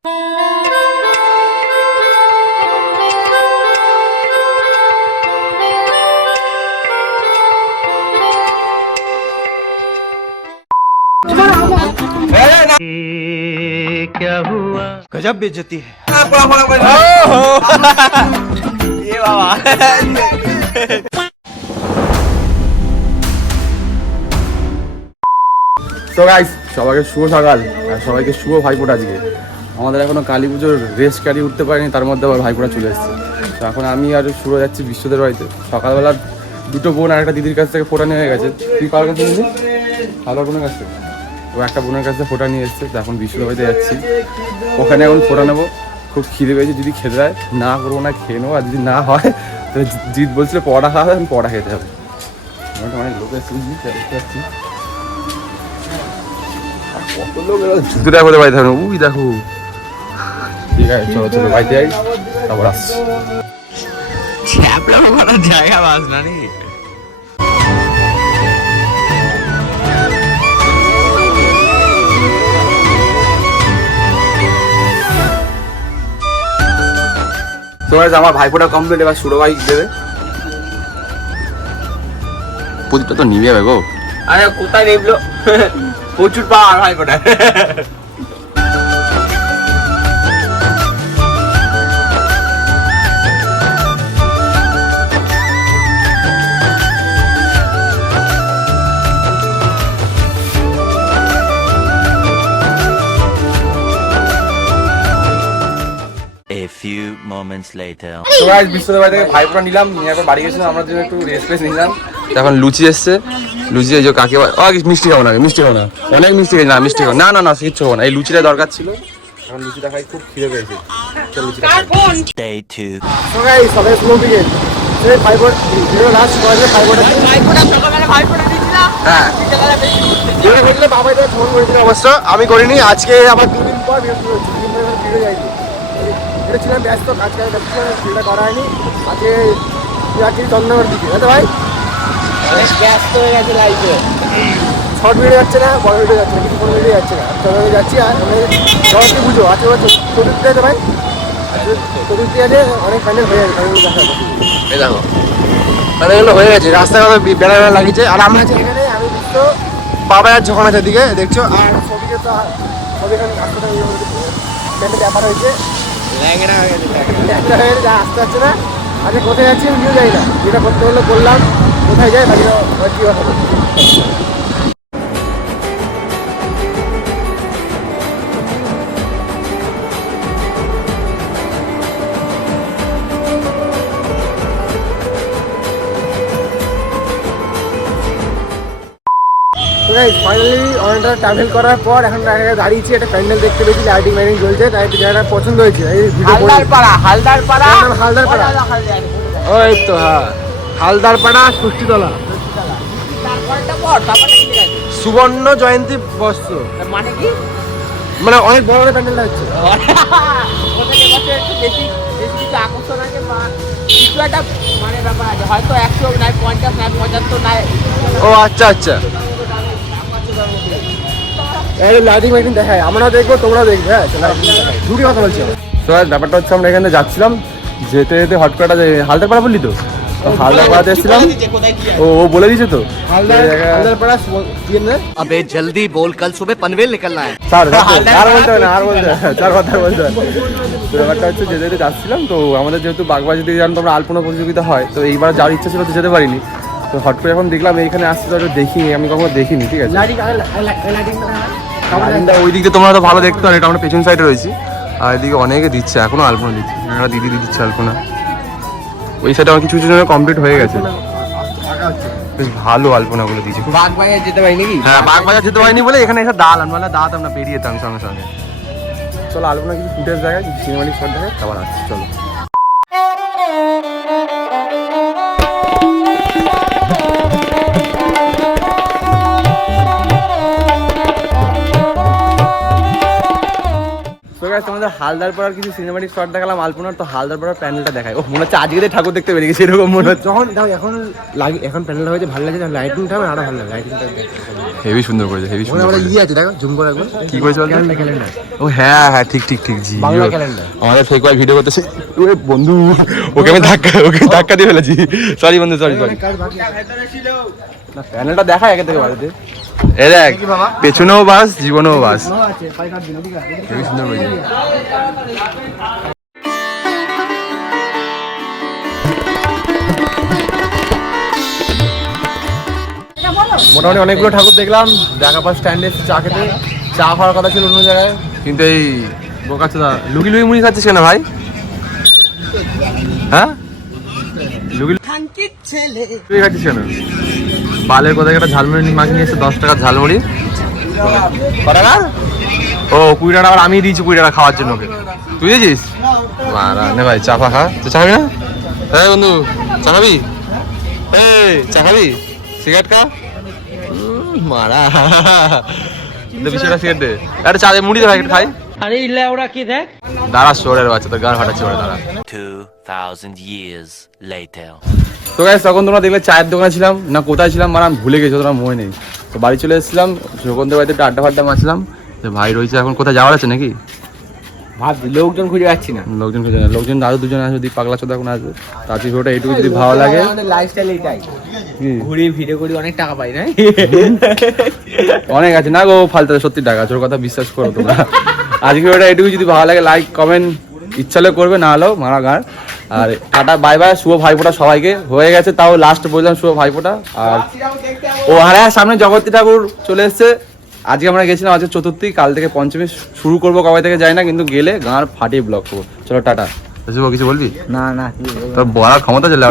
क्या हुआ गजब बेइज्जती है ये बाबा তো গাইস সবাইকে শুভ সকাল আর সবাইকে শুভ ভাইফোঁটা। আজকে আমাদের এখনো কালী পুজোর রেস কাটি উঠতে পারিনি, তার মধ্যে আবার ভাইফোঁটা চলে এসেছে। তো এখন আমি আর শুরু যাচ্ছি বিশ্বদের বাড়িতে। সকালবেলা দুটো বোন আর একটা দিদির কাছ থেকে ফোঁটা নিয়ে গেছে। তুই কার কাছে নিবি? ভালো বোনের কাছ থেকে। তো একটা বোনের কাছ থেকে ফোঁটা নিয়ে এসছে। তো এখন বিশ্বদের বাড়িতে যাচ্ছি, ওখানে এখন ফোঁটা নেবো। খুব খিদে পেয়েছে, যদি খেতে দেয় না করবো না, খেয়ে নেবো। আর যদি না হয় তাহলে জিৎ বলছিল পড়া খাওয়া হবে, আমি পড়া খেতে হবে। অনেক লোক এসেছি, দেখতে পাচ্ছি কত লোক জুতোটা করে বাড়িতে হবে। উই দেখো, ঠিক আছে চলো চলো বাড়িতে যাই, তারপর আসছি। জায়গা বাস না নি তোমার আমার ভাইফোঁটা কমপ্লিট, এবার সুরো ভাই দেবে। প্রদীপটা তো নিবে যাবে গো। আরে কোথায় নেবলো প্রচুর পাওয়ার ভাই কোটা A few moments later. তো গাইস বিশ্বদের বাড়ি থেকে ভাইফোঁটা নিলাম, নিয়ে একবার বাড়ি গেছিলাম, আমরা জন্য একটু রেস্ট ফেস্ট নিলাম। এখন লুচি এসছে, লুচি এই যে কাকে মিষ্টি খাবো না, মিষ্টি খাবো না, অনেক মিষ্টি খেয়েছি না, মিষ্টি খাবো না না না কিচ্ছু খাবো না, এই লুচিটা দরকার ছিল। এখন লুচিটা খাই, খুব খিদে পেয়েছে। চল লুচিটা খাই। Day 2. তো গাইস সবাই স্লো বিকেট সেই ভাইফোঁটা ভিডিও লাস্ট করে ভাইফোঁটা সকালবেলা ভাইফোঁটা দিয়েছিলাম। হ্যাঁ ভিডিও দেখলে বাবাই তো ফোন করেছিল, অবশ্য আমি করিনি। আজকে আবার দুদিন পর ভিডিও যাইনি, এটা ছিলাম ব্যস্ত, কাজ কাজ ভিডিওটা করা হয়নি। আজকে যাচ্ছি চন্দ্রনগর দিকে, তাই তো ভাই? ব্যস্ত হয়ে গেছে লাইফে। শর্ট ভিডিও যাচ্ছে না, বড় ভিডিও যাচ্ছে না, কিছু কোনো ভিডিও যাচ্ছে না। চন্দ্রনগর যাচ্ছি। আর সরস্বতী পুজো আজকে চতুর্থী আছে ভাই, চতুর্থী আছে, অনেক প্যান্ডেল হয়ে গেছে। এই দেখো প্যান্ডেলগুলো হয়ে গেছে, রাস্তাঘাটে বেড়া বেড়া লাগিয়েছে। আর আমরা আছি এখানে, আমি দেখছো বাবা আর যখন আছে দিকে দেখছো। আর সবিকে তো সবই এখানে রাস্তাটা প্যান্ডেল ব্যাপার হয়েছে, ল্যাংড়া হয়ে গেছে একটা হয়ে যা আসতে আসছে না। আজকে কোথায় যাচ্ছি আমি নিজেও যাই না, যেটা করতে হলো করলাম, কোথায় যাই বাকিটা কী হবে। ফাইনালি অনেকটা ট্রাভেল করার পর এখন দাঁড়িয়েছি, একটা প্যান্ডেল দেখতে পেয়েছি, লাইটিং মাইটিং চলছে, তাই জায়গাটা পছন্দ হয়েছে। হালদারপাড়া হালদারপাড়া ওই তো, হ্যাঁ হালদারপাড়া ষষ্ঠীতলা সুবর্ণ জয়ন্তী বস্ত্র। মানে কি? মানে অনেক বড় বড় প্যান্ডেলটা হচ্ছে। একটু বেশি কিছু আকর্ষণ আছে বা কিছু একটা মানে ব্যাপার আছে, হয়তো 100 নাই 50 নাই 75 নাই। ও আচ্ছা আচ্ছা, লাইটিং মাইটিং দেখায়, আমরা দেখবো তোমরা দেখবে। হ্যাঁ দুটি কথা বলছি। ব্যাপারটা হচ্ছে আমরা এখানে যাচ্ছিলাম, যেতে যেতে হটকাটা হালদারপাড়া বললি তো, হালদারপাড়াতে এসেছিলাম। ও বলে দিয়েছে তো হালদারপাড়া। अबे जल्दी बोल, कल सुबह पनवेल निकलना है। আর বলতে হবে না, আর বলতে হবে, চার কথা বলতে হবে। তো ব্যাপারটা হচ্ছে যেতে যেতে যাচ্ছিলাম, তো আমাদের যেহেতু বাগবাজি থেকে জানো তোমরা আলপনা প্রতিযোগিতা হয়, তো এইবার যাওয়ার ইচ্ছা ছিল তো যেতে পারিনি। তো হট করে এখন দেখলাম এইখানে আসতে, তো দেখিনি, আমি কখনো দেখিনি। ঠিক আছে, ওই দিক দিয়ে তোমরা তো ভালো দেখতে পারো, এটা আমরা পেছন সাইডে রয়েছি। আর এদিকে অনেকে দিচ্ছে, এখনো আলপনা দিচ্ছে, একটা দিদি দিচ্ছে আলপনা। ওই সাইডে আমার কিছু কিছু কমপ্লিট হয়ে গেছে, বেশ ভালো আলপনাগুলো দিয়েছে। বাগবাজার যেতে পারি নাকি? হ্যাঁ বাগবাজার যেতে পারিনি বলে এখানে এসে দাঁড়ালাম, মানে দাঁড়াতাম আমরা বেরিয়ে যেতাম সঙ্গে সঙ্গে। চলো আলপনা কিছু ফুটেজ দেখায়, কিছু সিনেমাটিক শট দেখায়, তারপর আসছি। চলো গাইস তোমাদের হালদারপাড়ার কিছু সিনেমাটিক শট দেখালাম আলপনার, তো হালদারপাড়ার প্যান্ডেলটা দেখায়। ও মনে হচ্ছে আজকে ঠাকুর দেখতে বেরিয়ে গেছে এরকম মনে হচ্ছে। যখন দাও এখন এখন প্যান্ডেলটা হয়েছে ভালো লাগে, লাইটিংটা আরো ভালো লাগে। লাইটিংটা হেভি সুন্দর করেছে, হেভি সুন্দর ওখানে করেছে। ইয়ে আছে দেখো, জুম করে একবার কি করেছে বলতো? ক্যালেন্ডার ও হ্যাঁ হ্যাঁ ঠিক ঠিক ঠিক জি বাংলা ক্যালেন্ডার। আমাদের ফেক ওয়াই ভিডিও করতেছে। ওরে বন্ধু ওকে আমি ধাক্কা দিয়ে ফেলেছি। সরি বন্ধু, সরি সরি। না প্যানেলটা দেখা একে থেকে বাড়িতে। এ দেখ পেছনেও বাস, জীবনেও বাস। হেভি সুন্দর করেছে। মোটামুটি অনেকগুলো ঠাকুর দেখলাম। দেখা পর স্ট্যান্ডে চা খেতে, চা খাওয়ার কথা ছিল অন্য জায়গায়, কিন্তু এই বোকাচোদা লুকি লুকি মুড়ি খাচ্ছিস কেন ভাই? হ্যাঁ লুকি লুকি খাচ্ছিস কেন? বালের কোথায় একটা ঝালমুড়ি মাখিয়ে নিয়ে এসে 10 টাকার ঝালমুড়ি। কটা? ও 20 টাকা আবার আমি দিয়েছি 20 টাকা খাওয়ার জন্য ওকে। তুই দিয়েছিস? মারা নে ভাই চা খা। তো চা খাবি না? হ্যাঁ বন্ধু চা খাবি? এই চা খাবি? সিগারেট খা। মারা বিষয়টা সিগারেট দে, একটা চা দে, মুড়ি দে ভাই একটু খাই। আরে ইল্লা ওরা কি দেখ দাঁড়া শোরের বাচ্চা, তোর গান ফাটাচ্ছে ওরা। দাঁড়া 2,000 years later. তো গাইস তখন তোমরা দেখলে চায়ের দোকানে ছিলাম না কোথায় ছিলাম মানে আমি ভুলে গেছি, তোমরা মনে নেই। তো বাড়ি চলে এসেছিলাম, সুগন্ধের বাড়িতে একটু আড্ডা ফাড্ডা মারছিলাম। যে ভাই রয়েছে এখন কোথায় যাওয়ার আছে নাকি? ভাবছি লোকজন খুঁজে পাচ্ছি না। লোকজন খুঁজে না, লোকজন আরো দুজন আসবে, যদি পাগলা চোদা এখন আসবে। তো আজকে ভিডিওটা এইটুকু, যদি ভালো লাগে আমাদের লাইফস্টাইল এইটাই, ঘুরি ভিডিও করি অনেক টাকা পাই না। অনেক আছে না গো ফালতু, সত্যি টাকা আছে, ওর কথা বিশ্বাস করো তোমরা। আজকে ভিডিওটা এইটুকু, যদি ভালো লাগে লাইক কমেন্ট ইচ্ছা হলে করবে, না হলেও মারা গান। আর টাটা বাই বাই, শুভ ভাইফোঁটা সবাইকে। হয়ে গেছে তাও লাস্ট বললাম শুভ ভাইফোঁটা। আর ও হ্যাঁ সামনে জগতী ঠাকুর চলে এসছে। আজকে আমরা গেছিলাম, আজকে চতুর্থী, কাল থেকে পঞ্চমী শুরু করবো, কবে থেকে যাই না, কিন্তু গেলে গাঁর ফাটিয়ে ব্লগ করবো। চলো টাটা। শুভ কিছু বলবি? না তোর বলার ক্ষমতা চলে